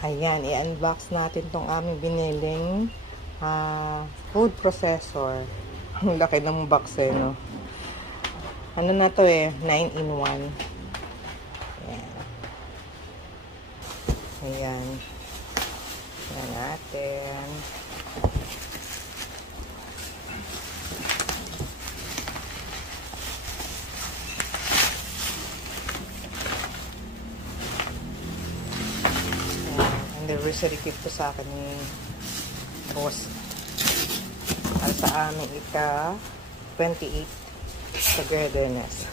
Ayan, i-unbox natin tong aming biniling food processor. Ang laki ng box eh, no? Ano na to eh, 9-in-1. Ayan. Ayan. Ayan natin. Anniversary gift ko sa akin ni boss. At sa aming ika-28 togetherness.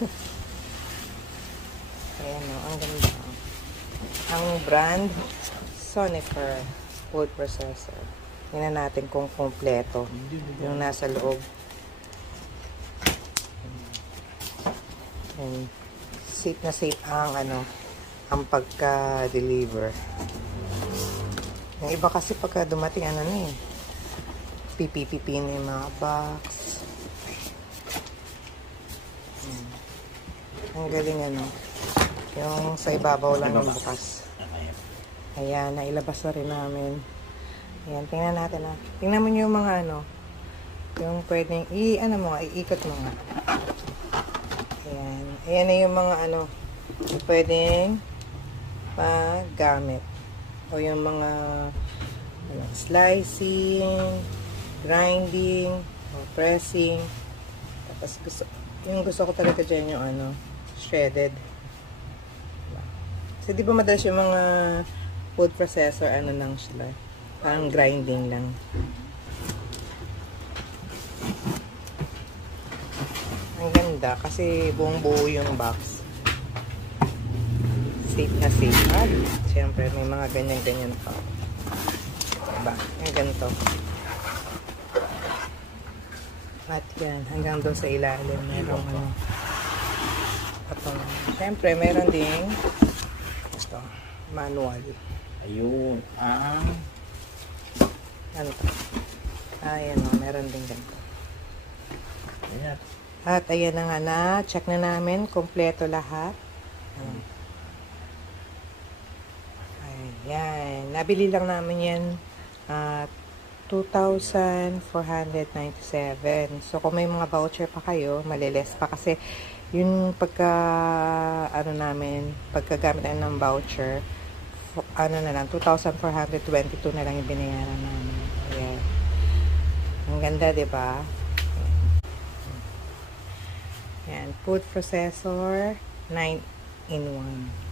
Ayan o, ang ganda. Ang brand, Sonifer food processor. Tingnan natin kung kompleto yung nasa loob. And safe na safe ang ang pagka-deliver. Yung iba kasi pagka dumating pipi na yung mga box. Ang galing yung sa ibabaw lang yung bukas. Ayan, nailabas na rin namin. Ayan, tingnan natin Tingnan mo yung mga yung pwedeng iikot mo nga. Ayan. Ayan na yung mga pwedeng paggamit. O yung mga slicing, grinding, o pressing. Tapos gusto ko talaga dyan yung shredded. Kasi di ba madalas yung mga food processor lang sila. Parang grinding lang. Ang ganda kasi buong buo yung box. Safe na safe. Siyempre, may mga ganyan-ganyan pa. Diba? Yung ganito. At yan, hanggang doon sa ilalim, merong patong. Siyempre, meron ding ito, manual. Ayun. Ano to? Ayan o, meron din ganito. Ayan. At ayan na nga na, check na namin, kompleto lahat. Ayan. Nabili lang namin yan at 2,497. So, kung may mga voucher pa kayo, maliles pa kasi yung pagkagamit namin ng voucher, na lang, 2,422 na lang yung binayaran namin. Ayan. Ang ganda, diba? Ayan. Food processor, 9-in-1.